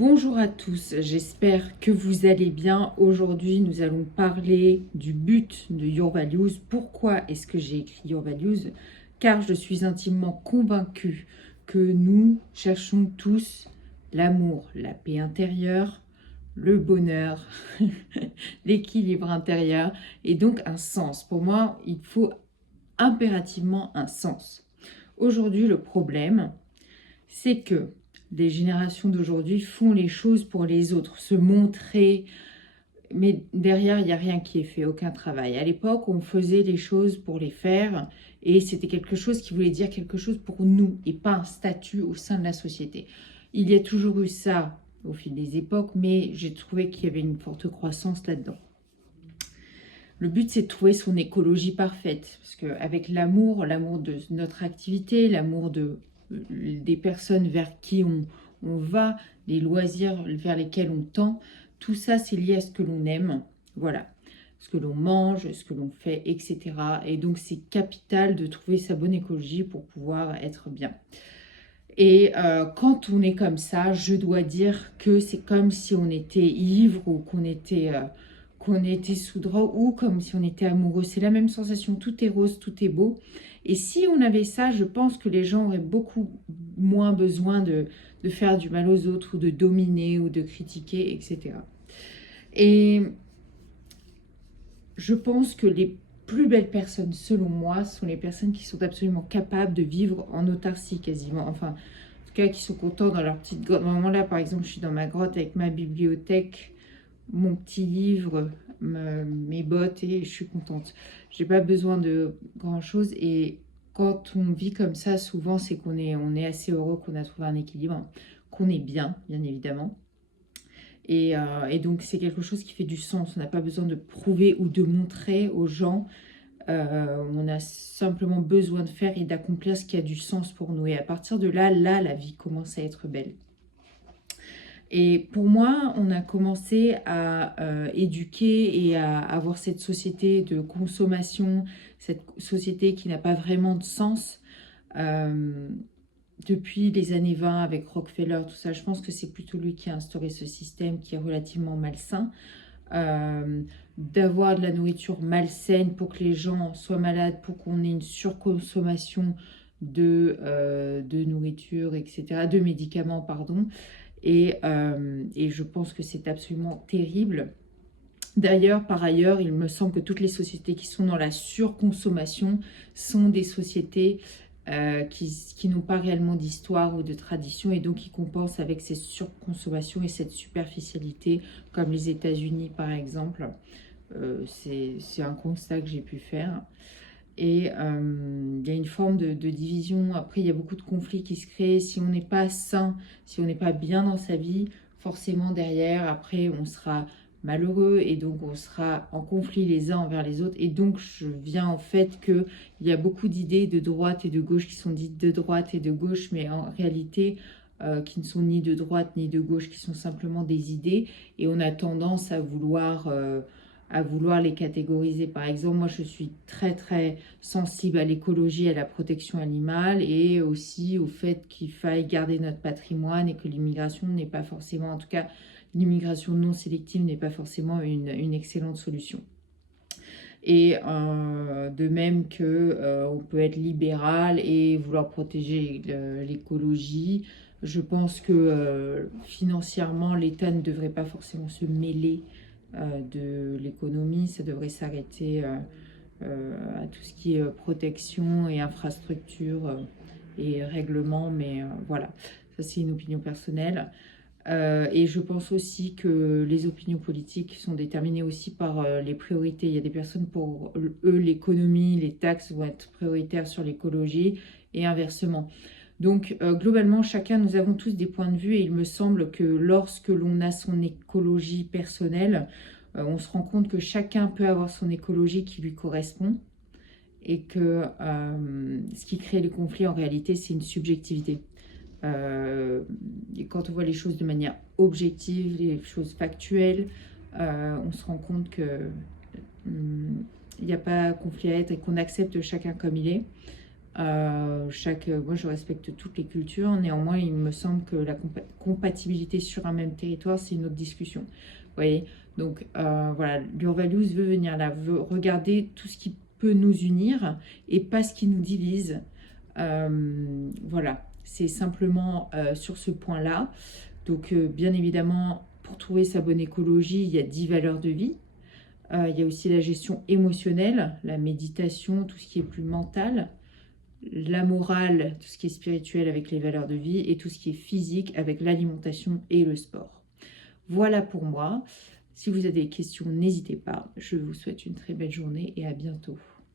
Bonjour à tous, j'espère que vous allez bien. Aujourd'hui, nous allons parler du but de Your Values. Pourquoi est-ce que j'ai écrit Your Values? Car je suis intimement convaincue que nous cherchons tous l'amour, la paix intérieure, le bonheur, l'équilibre intérieur et donc un sens. Pour moi, il faut impérativement un sens. Aujourd'hui, le problème, c'est que les générations d'aujourd'hui font les choses pour les autres, se montrer, mais derrière, il n'y a rien qui est fait, aucun travail. À l'époque, on faisait les choses pour les faire, et c'était quelque chose qui voulait dire quelque chose pour nous, et pas un statut au sein de la société. Il y a toujours eu ça au fil des époques, mais j'ai trouvé qu'il y avait une forte croissance là-dedans. Le but, c'est de trouver son écologie parfaite, parce qu'avec l'amour de notre activité, l'amour des personnes vers qui on va, les loisirs vers lesquels on tend, tout ça, c'est lié à ce que l'on aime, voilà, ce que l'on mange, ce que l'on fait, etc. Et donc, c'est capital de trouver sa bonne écologie pour pouvoir être bien. Et quand on est comme ça, je dois dire que c'est comme si on était ivre ou qu'on était sous drogue ou comme si on était amoureux. C'est la même sensation, tout est rose, tout est beau. Et si on avait ça, je pense que les gens auraient beaucoup moins besoin de faire du mal aux autres ou de dominer ou de critiquer, etc. Et je pense que les plus belles personnes, selon moi, sont les personnes qui sont absolument capables de vivre en autarcie quasiment. Enfin, en tout cas, qui sont contents dans leur petite grotte. Là, par exemple, je suis dans ma grotte avec ma bibliothèque, mon petit livre, mes bottes et je suis contente. J'ai pas besoin de grand chose et quand on vit comme ça, souvent c'est on est assez heureux, qu'on a trouvé un équilibre, qu'on est bien, bien évidemment. Et donc c'est quelque chose qui fait du sens. On n'a pas besoin de prouver ou de montrer aux gens. On a simplement besoin de faire et d'accomplir ce qui a du sens pour nous. Et à partir de là, la vie commence à être belle. Et pour moi, on a commencé à éduquer et à avoir cette société de consommation, cette société qui n'a pas vraiment de sens depuis les années 20 avec Rockefeller, tout ça. Je pense que c'est plutôt lui qui a instauré ce système qui est relativement malsain. D'avoir de la nourriture malsaine pour que les gens soient malades, pour qu'on ait une surconsommation de nourriture, etc., de médicaments, pardon. Et je pense que c'est absolument terrible. D'ailleurs, par ailleurs, il me semble que toutes les sociétés qui sont dans la surconsommation sont des sociétés qui n'ont pas réellement d'histoire ou de tradition et donc qui compensent avec ces surconsommations et cette superficialité, comme les États-Unis par exemple. C'est un constat que j'ai pu faire. Et il y a une forme de division. Après, il y a beaucoup de conflits qui se créent. Si on n'est pas sain, si on n'est pas bien dans sa vie, forcément derrière, après, on sera malheureux et donc on sera en conflit les uns envers les autres. Et donc, je viens en fait qu'il y a beaucoup d'idées de droite et de gauche qui sont dites de droite et de gauche, mais en réalité, qui ne sont ni de droite ni de gauche, qui sont simplement des idées. Et on a tendance à vouloir les catégoriser. Par exemple, moi, je suis très, très sensible à l'écologie, à la protection animale et aussi au fait qu'il faille garder notre patrimoine et que l'immigration n'est pas forcément, en tout cas, l'immigration non sélective n'est pas forcément une excellente solution. Et de même que on peut être libéral et vouloir protéger l'écologie. Je pense que financièrement, l'État ne devrait pas forcément se mêler de l'économie. Ça devrait s'arrêter à tout ce qui est protection et infrastructure et règlement. Mais voilà, ça c'est une opinion personnelle. Et je pense aussi que les opinions politiques sont déterminées aussi par les priorités. Il y a des personnes, pour eux, l'économie, les taxes vont être prioritaires sur l'écologie et inversement. Donc, globalement, nous avons tous des points de vue et il me semble que lorsque l'on a son écologie personnelle, on se rend compte que chacun peut avoir son écologie qui lui correspond et que ce qui crée les conflits, en réalité, c'est une subjectivité. Et quand on voit les choses de manière objective, les choses factuelles, on se rend compte que il n'y a pas conflit à être et qu'on accepte chacun comme il est. Moi, je respecte toutes les cultures. Néanmoins, il me semble que la compatibilité sur un même territoire, c'est une autre discussion. Vous voyez? Donc, voilà, l'Urvalus veut venir là, veut regarder tout ce qui peut nous unir et pas ce qui nous divise. Voilà, c'est simplement sur ce point-là. Donc, bien évidemment, pour trouver sa bonne écologie, il y a 10 valeurs de vie. Il y a aussi la gestion émotionnelle, la méditation, tout ce qui est plus mental, la morale, tout ce qui est spirituel avec les valeurs de vie, et tout ce qui est physique avec l'alimentation et le sport. Voilà pour moi. Si vous avez des questions, n'hésitez pas. Je vous souhaite une très belle journée et à bientôt.